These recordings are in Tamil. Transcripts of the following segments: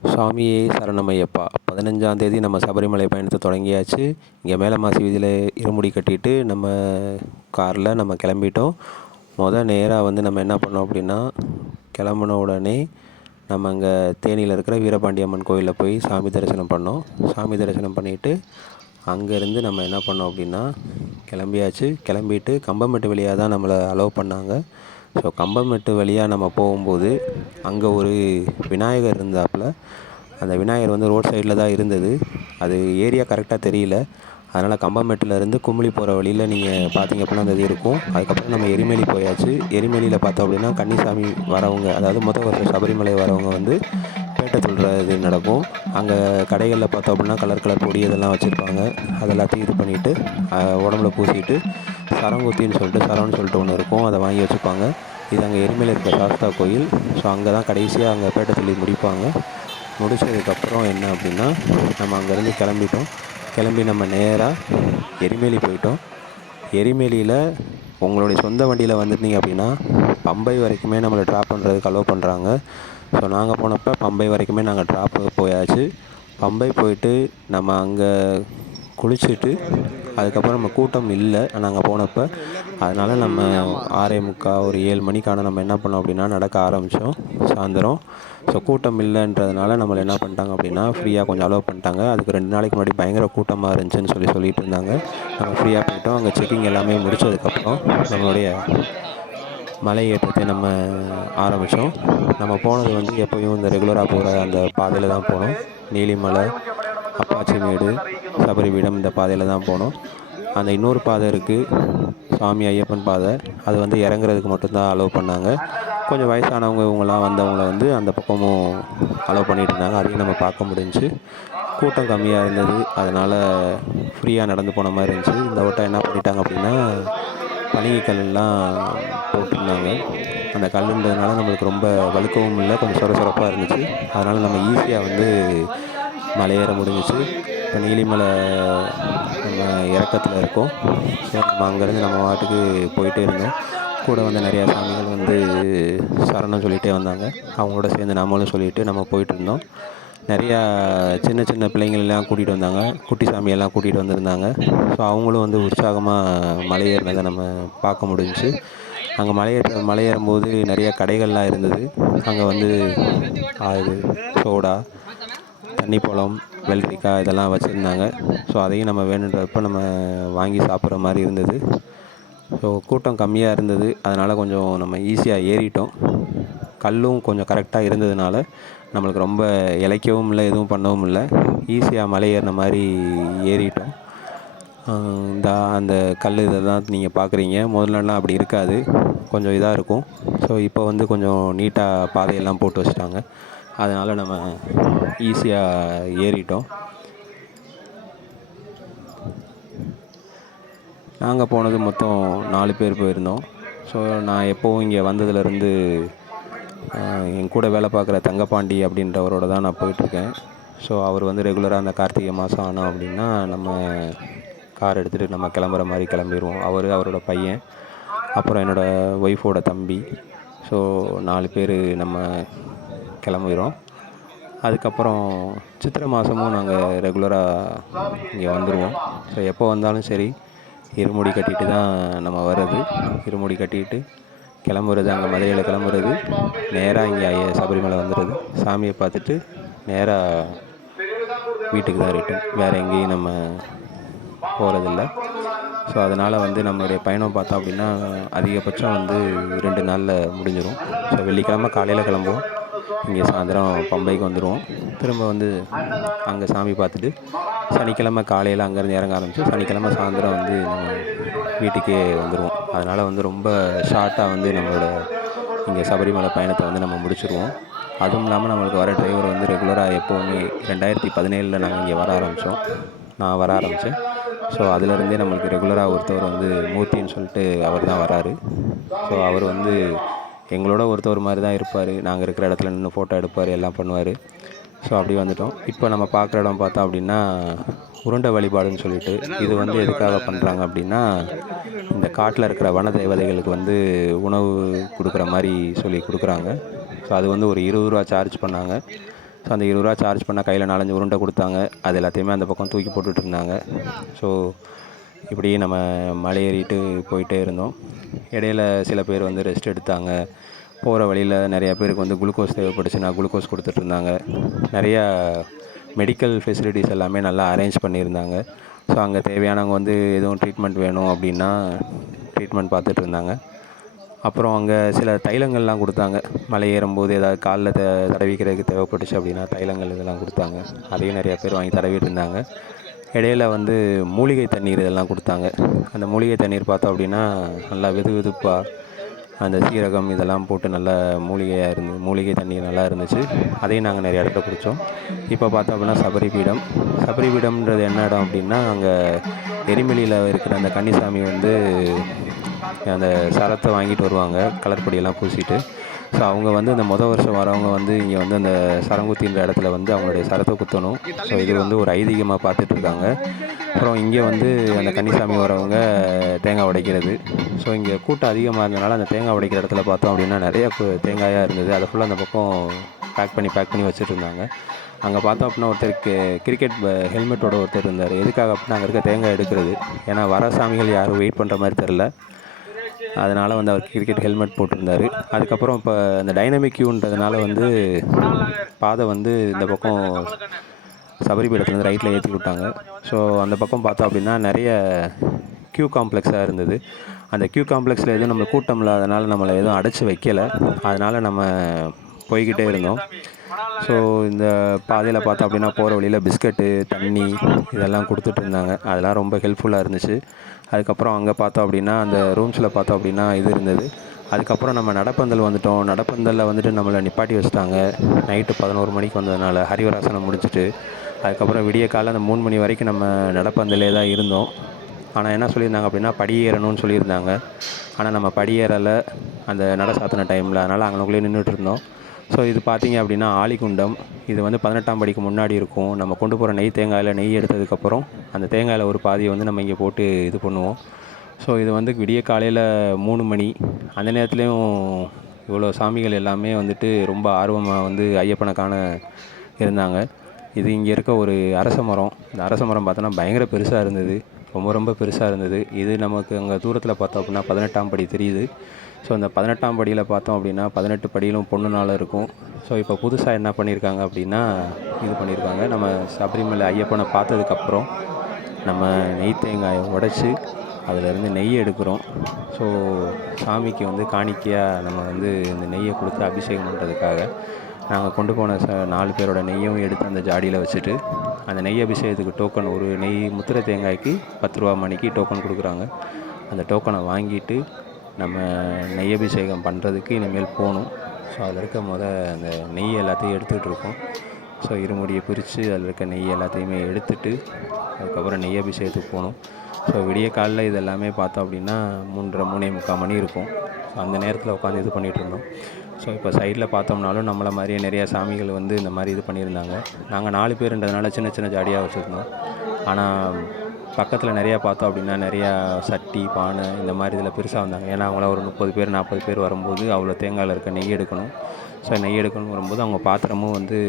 சாமியே சரணமையப்பா! 15ஆம் தேதி நம்ம சபரிமலை பயணத்த தொடங்கியாச்சு. இங்கே மேலமாசி வீதியில இருமுடி கட்டிட்டு நம்ம கார்ல நம்ம கிளம்பிட்டோம். நேரா வந்து நம்ம என்ன பண்ணோம் அப்படின்னா, கிளம்புன உடனே நம்ம அங்கே தேனியில இருக்கிற வீரபாண்டி அம்மன் கோயில்ல போய் சாமி தரிசனம் பண்ணோம். சாமி தரிசனம் பண்ணிட்டு, அங்கேருந்து நம்ம என்ன பண்ணோம் அப்படின்னா, கிளம்பியாச்சு. கிளம்பிட்டு கம்பமெட்டு வழியா தான் நம்மள அலோவ் பண்ணாங்க. ஸோ கம்பமெட்டு வழியா நம்ம போகும்போது, அங்கே ஒரு விநாயகர் இருந்தாப்புல. அந்த விநாயகர் வந்து ரோட் சைடில் தான் இருந்தது. அது ஏரியா கரெக்டாக தெரியல. அதனால் கம்பமெட்டுலேருந்து குமுளி போகிற வழியில நீங்கள் பார்த்தீங்க அப்படின்னா அந்த இது இருக்கும். அதுக்கப்புறம் நம்ம எரிமேலி போயாச்சு. எரிமேலியில் பார்த்தோம் அப்படின்னா கன்னிசாமி வரவங்க, அதாவது மொத வருஷம் சபரிமலை வரவங்க வந்து பேட்டை துள்ளுற இது நடக்கும். அங்கே கடைகளில் பார்த்தோம் அப்படின்னா கலர் கலர் பொடி இதெல்லாம் வச்சுருப்பாங்க. அது எல்லாத்தையும் இது பண்ணிவிட்டு உடம்புல பூசிட்டு சரங்குத்தின்னு சொல்லிட்டு சரவணன்னு சொல்லிட்டு ஒன்று இருக்கும். அதை வாங்கி வச்சுப்பாங்க. இது அங்கே எரிமேலி இருக்க சாஸ்தா கோயில். ஸோ அங்கே தான் கடைசியாக அங்கே பேட்டை துள்ளி முடிப்பாங்க. முடித்ததுக்கப்புறம் என்ன அப்படின்னா, நம்ம அங்கேருந்து கிளம்பிட்டோம். கிளம்பி நம்ம நேராக எரிமேலி போயிட்டோம். எரிமேலியில் உங்களுடைய சொந்த வண்டியில் வந்துருந்தீங்க அப்படின்னா, பம்பை வரைக்குமே நம்மளை ட்ராப் பண்ணுறதுக்கு அலோவ் பண்ணுறாங்க. ஸோ நாங்கள் போனப்போ பம்பை வரைக்குமே நாங்கள் ட்ராப்பு போயாச்சு. பம்பை போயிட்டு நம்ம அங்கே குளிச்சுட்டு, அதுக்கப்புறம் நம்ம கூட்டம் இல்லை நாங்கள் போனப்போ. அதனால் நம்ம 6:45 ஒரு 7 மணிக்கான நம்ம என்ன பண்ணோம் அப்படின்னா, நடக்க ஆரம்பித்தோம் சாயந்தரம். ஸோ கூட்டம் இல்லைன்றதுனால நம்மளை என்ன பண்ணிட்டாங்க அப்படின்னா, ஃப்ரீயாக கொஞ்சம் அலோவ் பண்ணிட்டாங்க. அதுக்கு 2 நாளைக்கு முன்னாடி பயங்கர கூட்டமாக இருந்துச்சுன்னு சொல்லிட்டு இருந்தாங்க. நம்ம ஃப்ரீயாக போயிட்டோம். அங்கே செக்கிங் எல்லாமே முடித்ததுக்கப்புறம் நம்மளுடைய மலை ஏற்றத்தை நம்ம ஆரம்பித்தோம். நம்ம போனது வந்து எப்போயும் இந்த ரெகுலராக போகிற அந்த பாதையில் தான் போனோம். நீலிமலை, அப்பாச்சிமேடு, சபரிபீடம் இந்த பாதையில் தான் போனோம். அந்த இன்னொரு பாதை இருக்குது, சாமி ஐயப்பன் பாதை. அது வந்து இறங்குறதுக்கு மட்டும்தான் அலோவ் பண்ணாங்க. கொஞ்சம் வயசானவங்க இவங்களாம் வந்தவங்கள வந்து அந்த பக்கமும் அலோவ் பண்ணிகிட்டு இருந்தாங்க. அதையும் நம்ம பார்க்க முடிஞ்சுச்சு. கூட்டம் கம்மியாக இருந்தது. அதனால் ஃப்ரீயாக நடந்து போன மாதிரி இருந்துச்சு. இந்த வட்டம் என்ன பண்ணிட்டாங்க அப்படின்னா, பளிங்கு கல்லெல்லாம் போட்டிருந்தாங்க. அந்த கல்லுன்றதுனால நம்மளுக்கு ரொம்ப வழுக்கவும் இல்லை, கொஞ்சம் சொரப்பாக இருந்துச்சு. அதனால் நம்ம ஈஸியாக வந்து மலையேற முடிஞ்சிச்சு. இப்போ நீலிமலை நம்ம இறக்கத்தில் இருக்கோம். ஸோ நம்ம அங்கேருந்து நம்ம பாட்டுக்கு போயிட்டே இருந்தோம். கூட வந்து நிறையா சாமிகள் வந்து சரணம் சொல்லிகிட்டே வந்தாங்க. அவங்களோட சேர்ந்து நம்மளும் சொல்லிவிட்டு நம்ம போயிட்டுருந்தோம். நிறையா சின்ன சின்ன பிள்ளைங்களெல்லாம் கூட்டிகிட்டு வந்தாங்க. குட்டி சாமியெல்லாம் கூட்டிகிட்டு வந்திருந்தாங்க. ஸோ அவங்களும் வந்து உற்சாகமாக மலையேறினதை நம்ம பார்க்க முடிஞ்சிச்சு. அங்கே மலையேறும்போது நிறைய கடைகள்லாம் இருந்தது. அங்கே வந்து ஆயில், சோடா, தண்ணி பழம், வெள்ளரிக்காய் இதெல்லாம் வச்சுருந்தாங்க. ஸோ அதையும் நம்ம வேணுன்றப்ப நம்ம வாங்கி சாப்பிட்ற மாதிரி இருந்தது. ஸோ கூட்டம் கம்மியாக இருந்தது. அதனால் கொஞ்சம் நம்ம ஈஸியாக ஏறிட்டோம். கல்லும் கொஞ்சம் கரெக்டாக இருந்ததுனால நம்மளுக்கு ரொம்ப இளைக்கவும் இல்லை, எதுவும் பண்ணவும் இல்லை. ஈஸியாக மலை ஏறின மாதிரி ஏறிட்டோம். அந்த கல் இதை தான் நீங்கள் பார்க்குறீங்க. முதல்லலாம் அப்படி இருக்காது, கொஞ்சம் இதாக இருக்கும். ஸோ இப்போ வந்து கொஞ்சம் நீட்டாக பாதையெல்லாம் போட்டு வச்சுட்டாங்க. அதனால் நம்ம ஈஸியாக ஏறிட்டோம். நாங்கள் போனது மொத்தம் 4 பேர் போயிருந்தோம். ஸோ நான் எப்போவும் இங்கே வந்ததுலேருந்து என் கூட வேலை பார்க்குற தங்கப்பாண்டி அப்படின்றவரோட தான் நான் போயிட்டுருக்கேன். ஸோ அவர் வந்து ரெகுலராக அந்த கார்த்திகை மாதம் ஆனோம் அப்படின்னா நம்ம கார் எடுத்துகிட்டு நம்ம கிளம்புற மாதிரி கிளம்பிடுவோம். அவரோட பையன், அப்புறம் என்னோடய ஒய்ஃபோட தம்பி. ஸோ 4 பேர் நம்ம கிளம்பிடுறோம். அதுக்கப்புறம் சித்திரை மாதமும் நாங்கள் ரெகுலராக இங்கே வந்துடுவோம். ஸோ எப்போ வந்தாலும் சரி இருமுடி கட்டிட்டு தான் நம்ம வர்றது. இருமுடி கட்டிட்டு கிளம்புறது, அங்கே மதுரையில் கிளம்புறது, நேராக இங்கே சபரிமலை வந்துடுறது. சாமியை பார்த்துட்டு நேராக வீட்டுக்கு தான் ரிட்டன். வேறு எங்கேயும் நம்ம போகிறதில்ல. ஸோ அதனால் வந்து நம்மளுடைய பயணம் பார்த்தோம் அப்படின்னா அதிகபட்சம் வந்து 2 நாளில் முடிஞ்சிடும். ஸோ வெள்ளிக்கிழமை காலையில் கிளம்புவோம். இங்கே சாயந்தரம் பம்பைக்கு வந்துடுவோம். திரும்ப வந்து அங்கே சாமி பார்த்துட்டு சனிக்கிழமை காலையில் அங்கேருந்து இறங்க ஆரம்பித்து சனிக்கிழமை சாயந்தரம் வந்து நம்ம வீட்டுக்கே வந்துடுவோம். அதனால் வந்து ரொம்ப ஷார்ட்டாக வந்து நம்மளோட இங்கே சபரிமலை பயணத்தை வந்து நம்ம முடிச்சிடுவோம். அதுவும் இல்லாமல் நம்மளுக்கு வர டிரைவர் வந்து ரெகுலராக எப்போவுமே 2017 நாங்கள் இங்கே நான் வர ஆரம்பித்தேன். ஸோ அதிலேருந்தே நம்மளுக்கு ரெகுலராக ஒருத்தவர் வந்து மூர்த்தின்னு சொல்லிட்டு அவர் தான் வராரு. ஸோ அவர் வந்து எங்களோட ஒருத்தவர் மாதிரி தான் இருப்பார். நாங்கள் இருக்கிற இடத்துல நின்று ஃபோட்டோ எடுப்பார், எல்லாம் பண்ணுவார். ஸோ அப்படி வந்துட்டோம். இப்போ நம்ம பார்க்குற இடம் பார்த்தோம் அப்படின்னா உருண்டை வழிபாடுன்னு சொல்லிட்டு, இது வந்து எதுக்காக பண்ணுறாங்க அப்படின்னா, இந்த காட்டில் இருக்கிற வன தேவதைகளுக்கு வந்து உணவு கொடுக்குற மாதிரி சொல்லி கொடுக்குறாங்க. ஸோ அது வந்து ஒரு 20 ரூபா சார்ஜ் பண்ணாங்க. ஸோ அந்த 20 சார்ஜ் பண்ணால் கையில் 4-5 உருண்டை கொடுத்தாங்க. அது எல்லாத்தையுமே அந்த பக்கம் தூக்கி போட்டுட்டு இருந்தாங்க. ஸோ இப்படியே நம்ம மலை ஏறிட்டு போயிட்டே இருந்தோம். இடையில சில பேர் வந்து ரெஸ்ட் எடுத்தாங்க. போகிற வழியில் நிறையா பேருக்கு வந்து குளுக்கோஸ் தேவைப்பட்டுச்சுன்னா குளுக்கோஸ் கொடுத்துட்ருந்தாங்க. நிறையா மெடிக்கல் ஃபெசிலிட்டிஸ் எல்லாமே நல்லா அரேஞ்ச் பண்ணியிருந்தாங்க. ஸோ அங்கே தேவையானவங்க வந்து எதுவும் ட்ரீட்மெண்ட் வேணும் அப்படின்னா ட்ரீட்மெண்ட் பார்த்துட்டு இருந்தாங்க. அப்புறம் அங்கே சில தைலங்கள்லாம் கொடுத்தாங்க. மலை ஏறும்போது ஏதாவது காலில் தடவிக்கிறதுக்கு தேவைப்பட்டுச்சு அப்படின்னா தைலங்கள் இதெல்லாம் கொடுத்தாங்க. அதையும் நிறையா பேர் வாங்கி தடவிட்டு இருந்தாங்க. இடையில வந்து மூலிகை தண்ணீர் இதெல்லாம் கொடுத்தாங்க. அந்த மூலிகை தண்ணீர் பார்த்தோம் அப்படின்னா நல்லா வெது வெதுப்பாக அந்த சீரகம் இதெல்லாம் போட்டு நல்லா மூலிகை தண்ணீர் நல்லா இருந்துச்சு. அதையும் நாங்கள் நிறைய இடத்துல குடித்தோம். இப்போ பார்த்தோம் அப்படின்னா சபரிபீடம்ன்றது என்ன இடம் அப்படின்னா, அங்கே எரிமலையில் இருக்கிற அந்த கன்னிசாமி வந்து அந்த சரத்தை வாங்கிட்டு வருவாங்க, கலர் பொடியெல்லாம் பூசிட்டு. ஸோ அவங்க வந்து அந்த வருஷம் வரவங்க வந்து இங்கே வந்து அந்த சரங்குத்தின்ற இடத்துல வந்து அவங்களுடைய சரத்தை குத்தணும். ஸோ இது வந்து ஒரு ஐதீகமாக பார்த்துட்ருக்காங்க. அப்புறம் இங்கே வந்து அந்த கன்னிசாமி வரவங்க தேங்காய் உடைக்கிறது. ஸோ இங்கே கூட்டம் அதிகமாக இருந்தனால அந்த தேங்காய் உடைக்கிற இடத்துல பார்த்தோம் அப்படின்னா நிறையா தேங்காயாக இருந்தது. அதை ஃபுல்லாக அந்த பக்கம் பேக் பண்ணி வச்சுட்டு இருந்தாங்க. அங்கே பார்த்தோம் அப்படின்னா ஒருத்தருக்கு கிரிக்கெட் ஹெல்மெட்டோட ஒருத்தர் இருந்தார். எதுக்காக அப்படின்னா அங்கே இருக்க தேங்காய் எடுக்கிறது. ஏன்னா வர சாமிகள் யாரும் வெயிட் பண்ணுற மாதிரி தெரில. அதனால் வந்து அவர் கிரிக்கெட் ஹெல்மெட் போட்டிருந்தார். அதுக்கப்புறம் இப்போ இந்த டைனமிக் க்யூன்றதுனால வந்து பாதை வந்து இந்த பக்கம் சபரிபீடத்துலேருந்து ரைட்டில் ஏற்றி விட்டாங்க. ஸோ அந்த பக்கம் பார்த்தோம் அப்படின்னா நிறைய க்யூ காம்ப்ளெக்ஸாக இருந்தது. அந்த க்யூ காம்ப்ளெக்ஸில் எதுவும் நம்ம கூட்டம் இல்லாதனால நம்மளை எதுவும் அடைச்சி வைக்கலை. அதனால் நம்ம போய்கிட்டே இருந்தோம். ஸோ இந்த பாதையில் பார்த்தோம் அப்படின்னா போகிற வழியில் பிஸ்கட்டு, தண்ணி இதெல்லாம் கொடுத்துட்டு இருந்தாங்க. அதெல்லாம் ரொம்ப ஹெல்ப்ஃபுல்லாக இருந்துச்சு. அதுக்கப்புறம் அங்கே பார்த்தோம் அப்படின்னா அந்த ரூம்ஸில் பார்த்தோம் அப்படின்னா இது இருந்தது. அதுக்கப்புறம் நம்ம நடப்பந்தல் வந்துட்டோம். நடப்பந்தலில் வந்துட்டு நம்மளை நிப்பாட்டி வச்சுட்டாங்க. நைட்டு 11 மணிக்கு வந்ததுனால ஹரிவராசனம் முடிச்சுட்டு அதுக்கப்புறம் விடிய காலை அந்த 3 மணி வரைக்கும் நம்ம நடப்பந்தலே தான் இருந்தோம். ஆனால் என்ன சொல்லியிருந்தாங்க அப்படின்னா படி ஏறணும்னு சொல்லியிருந்தாங்க. ஆனால் நம்ம படி ஏறலை அந்த நட சாத்தின டைமில். அதனால் அங்கனக்குள்ளேயே நின்றுட்டு இருந்தோம். ஸோ இது பார்த்திங்க அப்படின்னா ஆலிகுண்டம். இது வந்து 18ஆம் படிக்கு முன்னாடி இருக்கும். நம்ம கொண்டு போகிற தேங்காயில் நெய் எடுத்ததுக்கப்புறம் அந்த தேங்காயில் ஒரு பாதியை வந்து நம்ம இங்கே போட்டு இது பண்ணுவோம். ஸோ இது வந்து விடிய காலையில் 3 மணி. அந்த நேரத்துலேயும் இவ்வளோ சாமிகள் எல்லாமே வந்துட்டு ரொம்ப ஆர்வமாக வந்து ஐயப்பனை காண இருந்தாங்க. இது இங்கே இருக்க ஒரு அரச மரம். இந்த அரச மரம் பார்த்தோன்னா பயங்கர பெருசாக இருந்தது. ரொம்ப பெருசாக இருந்தது. இது நமக்கு அங்கே தூரத்தில் பார்த்தோம் அப்படின்னா 18ஆம் படி தெரியுது. ஸோ அந்த 18ஆம் படியில் பார்த்தோம் அப்படின்னா 18 படியிலும் பொண்ணுனால இருக்கும். ஸோ இப்போ புதுசாக என்ன பண்ணியிருக்காங்க அப்படின்னா இது பண்ணியிருக்காங்க. நம்ம சபரிமலை ஐயப்பனை பார்த்ததுக்கப்புறம் நம்ம நெய் தேங்காயை உடைச்சி அதிலேருந்து நெய் எடுக்கிறோம். ஸோ சாமிக்கு வந்து காணிக்கையாக நம்ம வந்து இந்த நெய்யை கொடுத்து அபிஷேகம் பண்ணுறதுக்காக நாங்கள் கொண்டு போன 4 பேரோட நெய்யும் எடுத்து அந்த ஜாடியில் வச்சுட்டு அந்த நெய் அபிஷேகத்துக்கு டோக்கன் ஒரு நெய் முத்திரை தேங்காய்க்கு 10 ரூபா மணிக்கு டோக்கன் கொடுக்குறாங்க. அந்த டோக்கனை வாங்கிட்டு நம்ம நெய் அபிஷேகம் பண்ணுறதுக்கு இனிமேல் போகணும். ஸோ அதில் இருக்க அந்த நெய் எல்லாத்தையும் எடுத்துகிட்டு இருக்கோம். ஸோ இருமுடியை பிரித்து அதில் இருக்க நெய் எல்லாத்தையுமே எடுத்துகிட்டு அதுக்கப்புறம் நெய் அபிஷேகத்துக்கு போகணும். ஸோ விடிய காலையில் இது எல்லாமே பார்த்தோம் அப்படின்னா 3:30-3:45 மணி இருக்கும். ஸோ அந்த நேரத்தில் உட்காந்து இது பண்ணிகிட்டு இருந்தோம். ஸோ இப்போ சைடில் பார்த்தோம்னாலும் நம்மளை மாதிரியே நிறையா சாமிகள் வந்து இந்த மாதிரி இது பண்ணியிருந்தாங்க. நாங்கள் 4 பேருன்றதுனால சின்ன ஜாடியாக வச்சுருந்தோம். ஆனால் பக்கத்தில் நிறையா பார்த்தோம் அப்படின்னா நிறையா சட்டி, பானை இந்த மாதிரி இதில் பெருசாக வந்தாங்க. ஏன்னா அவங்களாம் ஒரு 30 பேர் 40 பேர் வரும்போது அவ்வளோ தேங்காயில் இருக்க நெய் எடுக்கணும். ஸோ நெய் எடுக்கணும் வரும்போது அவங்க பாத்திரமும் வந்து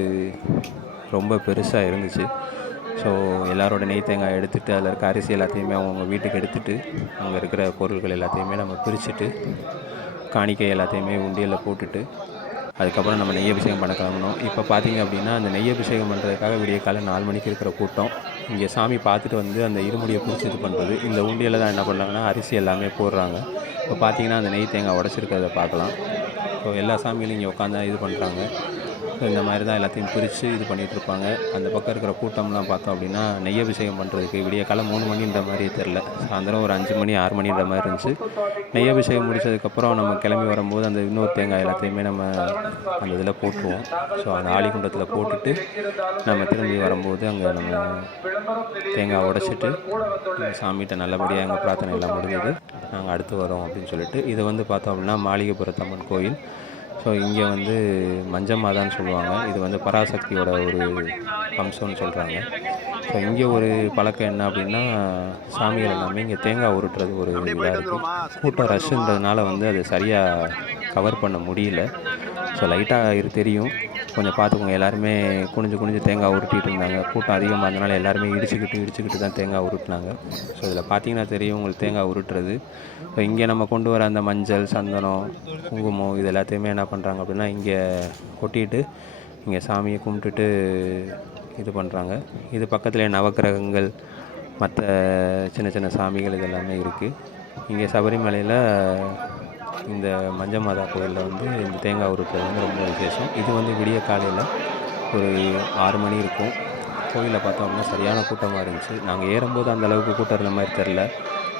ரொம்ப பெருசாக இருந்துச்சு. ஸோ எல்லாரோட நெய் தேங்காய் எடுத்துகிட்டு அதில் இருக்க அரிசி எல்லாத்தையுமே அவங்கவுங்க வீட்டுக்கு எடுத்துகிட்டு அங்கே இருக்கிற பொருட்கள் எல்லாத்தையுமே நம்ம பிரிச்சுட்டு காணிக்கை எல்லாத்தையுமே உண்டியலில் போட்டுட்டு அதுக்கப்புறம் நம்ம நெய் அபிஷேகம் பண்ண கிளம்பணும். இப்போ பார்த்திங்க அப்படின்னா அந்த நெய் அபிஷேகம் பண்ணுறதுக்காக விடிய காலை 4 மணிக்கு இருக்கிற கூட்டம் இங்கே சாமி பார்த்துட்டு வந்து அந்த இருமுடியை பிடிச்சி இது பண்ணுறது. இந்த உண்டியில் தான் என்ன பண்ணுறாங்கன்னா அரிசி எல்லாமே போடுறாங்க. இப்போ பார்த்திங்கன்னா அந்த நெய் தேங்காய் உடச்சிருக்கிறத பார்க்கலாம். ஸோ எல்லா சாமிகளும் இங்கே உட்காந்து இது பண்ணுறாங்க. ஸோ இந்த மாதிரி தான் எல்லாத்தையும் பிரித்து இது பண்ணிகிட்ருப்பாங்க. அந்த பக்கம் இருக்கிற கூட்டம்லாம் பார்த்தோம் அப்படின்னா நெய் அபிஷேகம் பண்ணுறதுக்கு விடிய காலை 3 மணின்ற மாதிரி தெரில, சாயந்தரம் ஒரு 5 மணி 6 மணின்ற மாதிரி இருந்துச்சு. நெய் அபிஷேகம் முடித்ததுக்கப்புறம் நம்ம கிளம்பி வரும்போது அந்த இன்னொரு தேங்காய் எல்லாத்தையுமே நம்ம அந்த இதில் போட்டுருவோம். ஸோ அந்த ஆலிகுண்டத்தில் போட்டுட்டு நம்ம திரும்பி வரும்போது அங்கே நம்ம தேங்காய் உடைச்சிட்டு சாமிகிட்ட நல்லபடியாக எங்கள் பிரார்த்தனை எல்லாம் முடிஞ்சது. நாங்கள் அடுத்து வரோம் அப்படின்னு சொல்லிட்டு இது வந்து பார்த்தோம் அப்படின்னா மாளிகைபுரத்தம்மன் கோயில். ஸோ இங்கே வந்து மஞ்சமாதான்னு சொல்லுவாங்க. இது வந்து பராசக்தியோட ஒரு அம்சம்னு சொல்கிறாங்க. ஸோ இங்கே ஒரு பழக்கம் என்ன அப்படின்னா சாமிகள் எல்லாமே இங்கே தேங்காய் உருட்டுறது ஒரு இதாக இருக்குது. கூட்டம் ரஷ்ன்றதுனால வந்து அது சரியாக கவர் பண்ண முடியல. ஸோ லைட்டாக தெரியும். கொஞ்சம் பார்த்துக்கோங்க. எல்லாருமே குனிஞ்சு குனிஞ்சு தேங்காய் உருட்டிட்டு இருந்தாங்க. கூட்டம் அதிகமாக இருந்தனால எல்லாருமே இடிச்சுக்கிட்டு தான் தேங்காய் உருட்டினாங்க. ஸோ இதில் பார்த்தீங்கன்னா தெரியும் உங்களுக்கு தேங்காய் உருட்டுறது. ஸோ இங்கே நம்ம கொண்டு வர அந்த மஞ்சள், சந்தனம், குங்குமம் இது எல்லாத்தையுமே என்ன பண்ணுறாங்க அப்படின்னா இங்கே கொட்டிட்டு இங்கே சாமியை கும்பிட்டுட்டு இது பண்ணுறாங்க. இது பக்கத்துலேயே நவக்கிரகங்கள், மற்ற சின்ன சின்ன சாமிகள் இதெல்லாமே இருக்குது. இங்கே சபரிமலையில் இந்த மஞ்ச மாதா கோயிலில் வந்து இந்த தேங்காய் உருட்டுறது வந்து ரொம்ப விசேஷம். இது வந்து விடிய காலையில் ஒரு 6 மணி இருக்கும். கோயிலில் பார்த்தோம் அப்படின்னா சரியான கூட்டமாக இருந்துச்சு. நாங்கள் ஏறும்போது அந்த அளவுக்கு கூட்டம் இருந்த மாதிரி தெரில.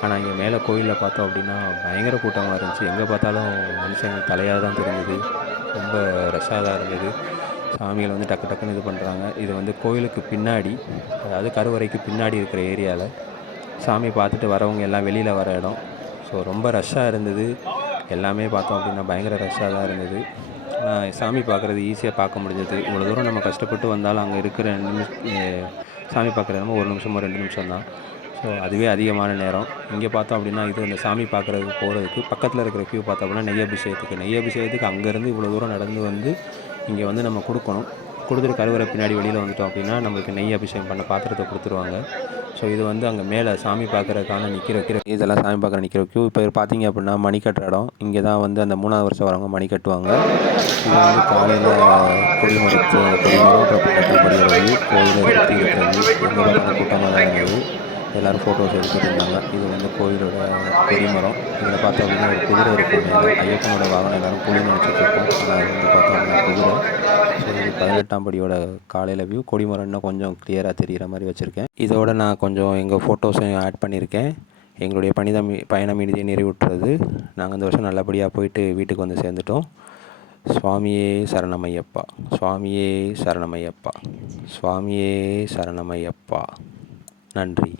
ஆனால் இங்கே மேலே கோயிலில் பார்த்தோம் அப்படின்னா பயங்கர கூட்டமாக இருந்துச்சு. எங்கே பார்த்தாலும் மனுஷங்க தலையாக தான் தெரிஞ்சுது. ரொம்ப ரஷ்ஷாக தான் இருந்தது. சாமிகள் வந்து டக்கு டக்குன்னு இது பண்ணுறாங்க. இது வந்து கோயிலுக்கு பின்னாடி, அதாவது கருவறைக்கு பின்னாடி இருக்கிற ஏரியாவில் சாமி பார்த்துட்டு வரவங்க எல்லாம் வெளியில் வர இடம். ஸோ ரொம்ப ரஷ்ஷாக இருந்தது. எல்லாமே பார்த்தோம் அப்படின்னா பயங்கர ரஷ்ஷாக தான் இருந்தது. சாமி பார்க்குறது ஈஸியாக பார்க்க முடிஞ்சது. இவ்வளோ தூரம் நம்ம கஷ்டப்பட்டு வந்தாலும் அங்கே இருக்கிற சாமி பார்க்குற இடமும் 1 நிமிஷமோ 2 நிமிஷம் தான். ஸோ அதுவே அதிகமான நேரம். இங்கே பார்த்தோம் அப்படின்னா இது இந்த சாமி பார்க்குறதுக்கு போகிறதுக்கு பக்கத்தில் இருக்கிற கியூ பார்த்தோம் அப்படின்னா நெய் அபிஷேகத்துக்கு அங்கேருந்து இவ்வளோ தூரம் நடந்து வந்து இங்கே வந்து நம்ம கொடுக்கணும். கொடுத்துட்டு கருவறை பின்னாடி வெளியில் வந்துட்டோம் அப்படின்னா நம்மளுக்கு நெய் அபிஷேகம் பண்ண பாத்திரத்தை கொடுத்துருவாங்க. ஸோ இது வந்து அங்கே மேலே சாமி பார்க்குறதுக்கான நிற்கிற இதெல்லாம் சாமி பார்க்குற நிற்கிற கியூ. இப்போ பார்த்தீங்க அப்படின்னா மணி கட்டுற இடம். இங்கே தான் வந்து அந்த 3ஆவது வருஷம் வரவங்க மணி கட்டுவாங்க. இது வந்து காலையில் கொடிமரம் அப்புறம் கட்டப்படுகிறது. கோயிலை சுற்றி இருக்கிறது. எங்கே பார்த்தாலும் கூட்டமாக தான் இருந்தது. எல்லோரும் ஃபோட்டோஸ் எடுத்துகிட்டு இருந்தாங்க. இது வந்து கோயிலோட கொடிமரம். இதில் பார்த்தோம் அப்படின்னா ஒரு குதிரை இருக்கும். ஐயப்பனோட வாகனம் எல்லோரும் புலி நினச்சிட்டு இருக்கோம். ஆனால் அது வந்து பார்த்தோம் அப்படின்னா குதிரை. ஸோ இது 18ஆம் படியோட காலையில் வியூ. கொடிமரம் இன்னும் கொஞ்சம் கிளியராக தெரிகிற மாதிரி வச்சுருக்கேன். இதோட நான் கொஞ்சம் எங்கள் ஃபோட்டோஸையும் ஆட் பண்ணியிருக்கேன். எங்களுடைய பயணம் இனிதே நிறைவுற்றது. நாங்கள் இந்த வருஷம் நல்லபடியாக போயிட்டு வீட்டுக்கு வந்து சேர்ந்துட்டோம். சுவாமியே சரணமையப்பா, சுவாமியே சரணமையப்பா, சுவாமியே சரணமையப்பா. நன்றி.